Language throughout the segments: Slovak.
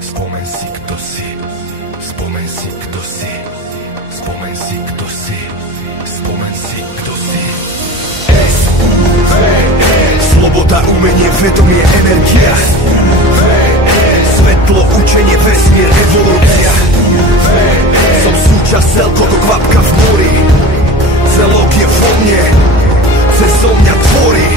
Spomeň si, kto si. Spomeň si, kto si. Spomeň si, kto si. Spomeň si, kto si. S-U-V-E. Sloboda, umenie, vedomie, energia. Svetlo, učenie, vesmír, evolúcia. Som súčasť celko, ako kvapka v mori. Celok je vo mne, cez zo mňa tvorí.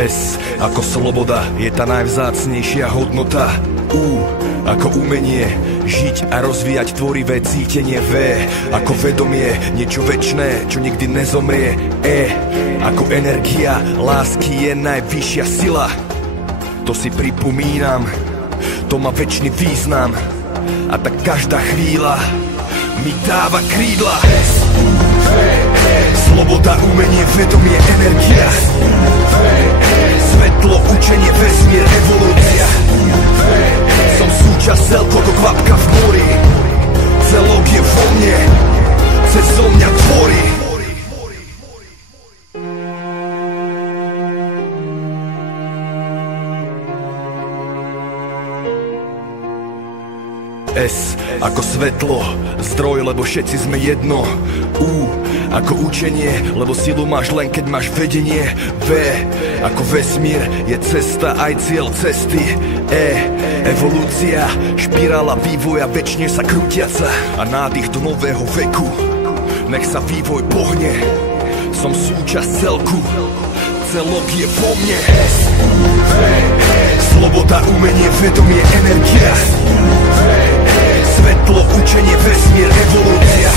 S ako sloboda je tá najvzácnejšia hodnota. U ako umenie žiť a rozvíjať tvorivé cítenie. V ako vedomie, niečo večné, čo nikdy nezomrie. E ako energia lásky je najvyššia sila. To si pripomínam, to má večný význam. A tak každá chvíľa mi dáva krídla. Sloboda, umenie, vedomie, energia. Svetlo, učenie, vesmír, evolúcia. Som súčasť celko, ako kvapka v mori. Celok je vo mne, cez zo mňa tvorí. S ako svetlo, zdroj, lebo všetci sme jedno. U ako učenie, lebo silu máš len keď máš vedenie. V ako vesmír je cesta aj cieľ cesty. E evolúcia, špirála vývoja večne sa krútiaca. A nádych do nového veku, nech sa vývoj pohne. Som súčasť celku, celok je vo mne. Sloboda, umenie, vedomie, energia. Svetlo, učenie, vesmír, evolúcia.